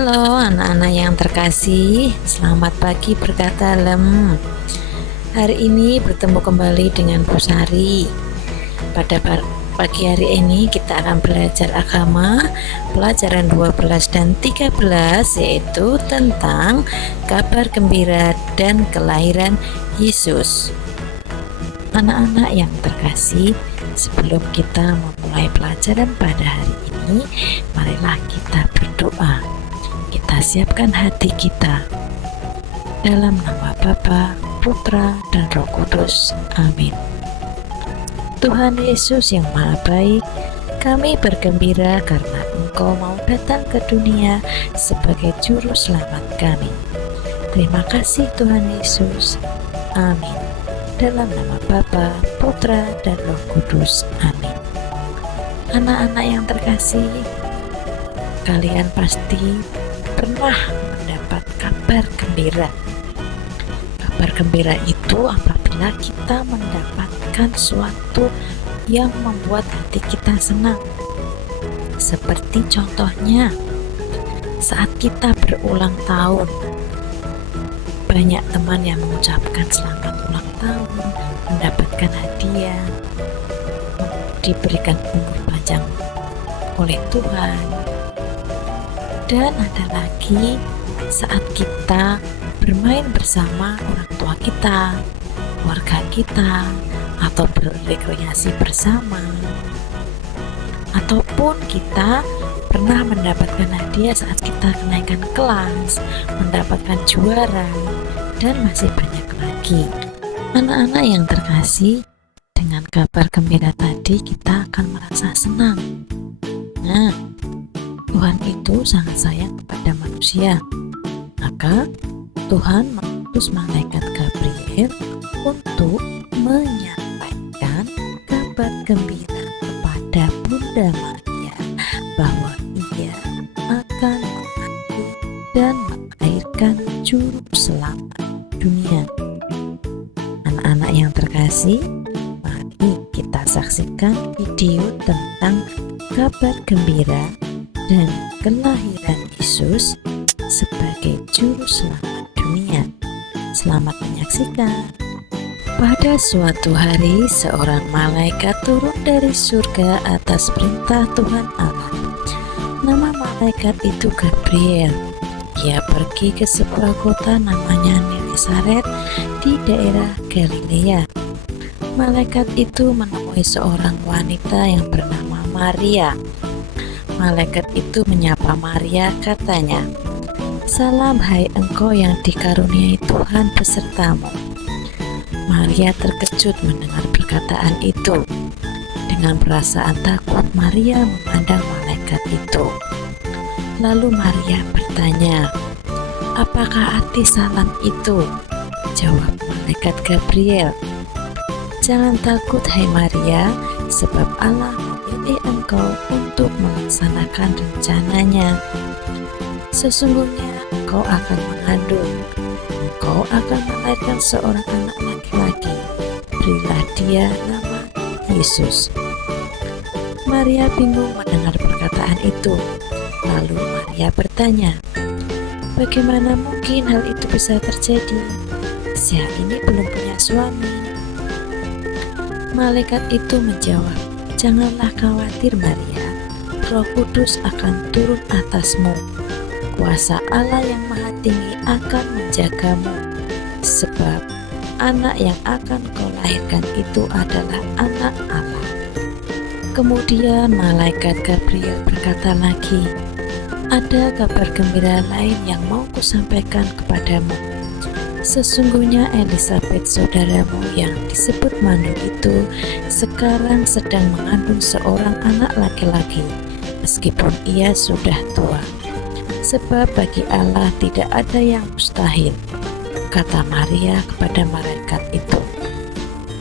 Halo anak-anak yang terkasih, selamat pagi berkah dalam. Hari ini bertemu kembali dengan Bu Sari. Pada pagi hari ini kita akan belajar agama, pelajaran 12 dan 13, yaitu tentang kabar gembira dan kelahiran Yesus. Anak-anak yang terkasih, sebelum kita memulai pelajaran pada hari ini, marilah kita berdoa. Kita siapkan hati kita dalam nama Bapa, Putra, dan Roh Kudus. Amin. Tuhan Yesus yang Maha Baik, kami bergembira karena Engkau mau datang ke dunia sebagai juru selamat kami. Terima kasih Tuhan Yesus. Amin. Dalam nama Bapa, Putra, dan Roh Kudus. Amin. Anak-anak yang terkasih, kalian pasti pernah mendapat kabar gembira. Kabar gembira itu apabila kita mendapatkan suatu yang membuat hati kita senang. Seperti contohnya, saat kita berulang tahun, banyak teman yang mengucapkan selamat ulang tahun, mendapatkan hadiah, diberikan umur panjang oleh Tuhan. Dan ada lagi saat kita bermain bersama orang tua kita, keluarga kita, atau berrekreasi bersama, ataupun kita pernah mendapatkan hadiah saat kita kenaikan kelas, mendapatkan juara, dan masih banyak lagi. Anak-anak yang terkasih, dengan kabar gembira tadi kita akan merasa senang. Nah, Tuhan itu sangat sayang kepada manusia. Maka Tuhan mengutus malaikat Gabriel untuk menyampaikan kabar gembira kepada Bunda Maria bahwa ia akan mengandung dan melahirkan juru selamat dunia. Anak-anak yang terkasih, mari kita saksikan video tentang kabar gembira dan kelahiran Yesus sebagai juru selamat dunia. Selamat menyaksikan. Pada suatu hari, seorang malaikat turun dari surga atas perintah Tuhan Allah. Nama malaikat itu Gabriel. Ia pergi ke sebuah kota namanya Genesaret di daerah Galilea. Malaikat itu menemui seorang wanita yang bernama Maria. Malaikat itu menyapa Maria, katanya, "Salam hai engkau yang dikaruniai Tuhan besertamu." Maria terkejut mendengar perkataan itu. Dengan perasaan takut, Maria memandang malaikat itu. Lalu Maria bertanya, "Apakah arti salam itu?" Jawab malaikat Gabriel, "Jangan takut hai Maria, sebab Allah memilih engkau untuk melaksanakan rencananya. Sesungguhnya engkau akan mengandung, engkau akan melahirkan seorang anak laki-laki. Berilah dia nama Yesus." Maria bingung mendengar perkataan itu. Lalu Maria bertanya, "Bagaimana mungkin hal itu bisa terjadi? Saya ini belum punya suami." Malaikat itu menjawab, "Janganlah khawatir Maria, Roh Kudus akan turun atasmu. Kuasa Allah yang Maha Tinggi akan menjagamu, sebab anak yang akan kau lahirkan itu adalah anak Allah." Kemudian malaikat Gabriel berkata lagi, "Ada kabar gembira lain yang mau kusampaikan kepadamu. Sesungguhnya Elisabet saudaramu yang disebut mandul itu sekarang sedang mengandung seorang anak laki-laki, meskipun ia sudah tua. Sebab bagi Allah tidak ada yang mustahil." Kata Maria kepada malaikat itu,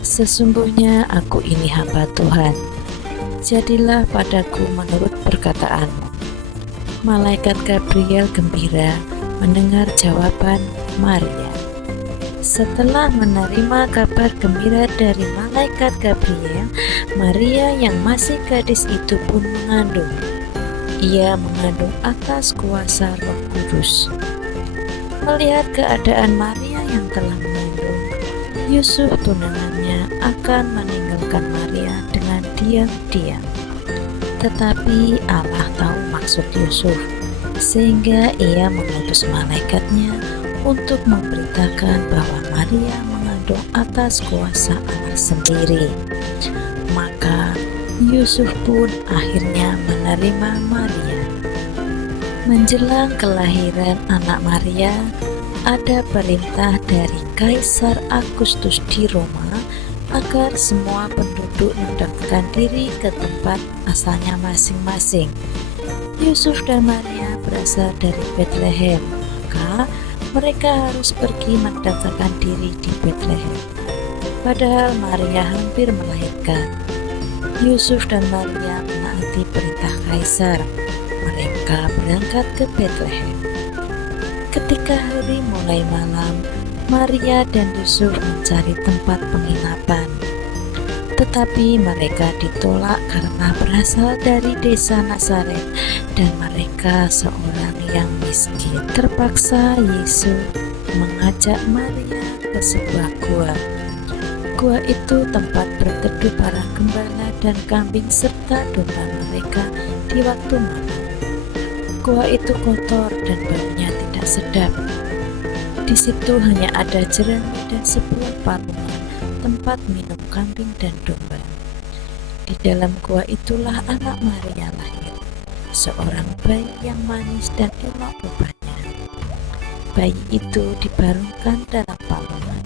"Sesungguhnya aku ini hamba Tuhan. Jadilah padaku menurut perkataanmu." Malaikat Gabriel gembira mendengar jawaban Maria. Setelah menerima kabar gembira dari malaikat Gabriel, Maria yang masih gadis itu pun mengandung. ia mengandung atas kuasa Roh Kudus. Melihat keadaan Maria yang telah mengandung, Yusuf tunangannya akan meninggalkan Maria dengan diam-diam. Tetapi Allah tahu maksud Yusuf, sehingga ia mengutus malaikatnya untuk memberitakan bahwa Maria mengandung atas kuasa Allah sendiri. Maka Yusuf pun akhirnya menerima Maria. Menjelang kelahiran anak Maria, ada perintah dari Kaisar Agustus di Roma agar semua penduduk mendaftarkan diri ke tempat asalnya masing-masing. Yusuf dan Maria berasal dari Bethlehem, maka mereka harus pergi mendaftarkan diri di Bethlehem. Padahal Maria hampir melahirkan. Yusuf dan Maria menaati perintah Kaisar. Mereka berangkat ke Bethlehem. Ketika hari mulai malam, Maria dan Yusuf mencari tempat penginapan. Tetapi mereka ditolak karena berasal dari desa Nazaret dan mereka seorang yang miskin. Terpaksa Yesus mengajak Maria ke sebuah gua. Gua itu tempat berteduh para gembala dan kambing serta domba mereka di waktu malam. Gua itu kotor dan baunya tidak sedap. Di situ hanya ada jerami dan sebuah palungan tempat minum kambing dan domba. Di dalam gua itulah anak Maria lahir, seorang bayi yang manis dan elok rupanya. Bayi itu dibarungkan dalam palungan,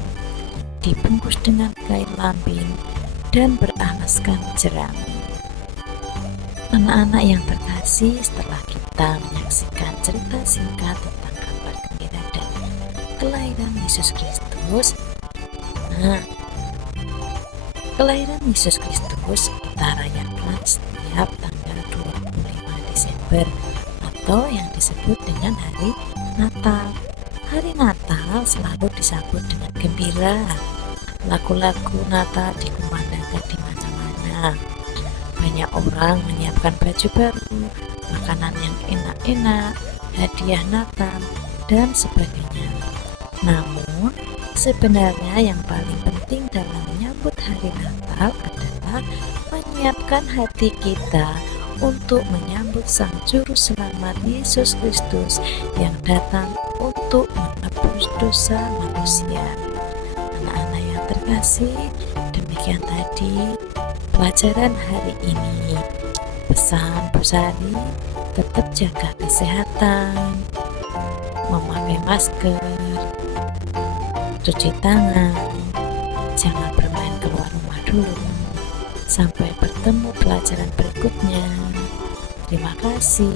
dibungkus dengan kain lambin dan beralaskan jerami. Anak-anak yang terkasih, setelah kita menyaksikan cerita singkat tentang kabar gembira dan kelahiran Yesus Kristus, kelahiran Yesus Kristus kita rayakan setiap tanggal 25 Desember atau yang disebut dengan Hari Natal. Hari Natal selalu disambut dengan gembira. Lagu-lagu Natal dikumandangkan di mana-mana. Banyak orang menyiapkan baju baru, makanan yang enak-enak, hadiah Natal, dan sebagainya. Namun, sebenarnya yang paling penting dalam menyambut hari Natal adalah menyiapkan hati kita untuk menyambut Sang Juru Selamat Yesus Kristus yang datang untuk menebus dosa manusia. Anak-anak yang terkasih, demikian tadi pelajaran hari ini. Pesan Bu Sari, tetap jaga kesehatan, memakai masker, cuci tangan, jangan bermain keluar rumah dulu. Sampai bertemu pelajaran berikutnya. Terima kasih.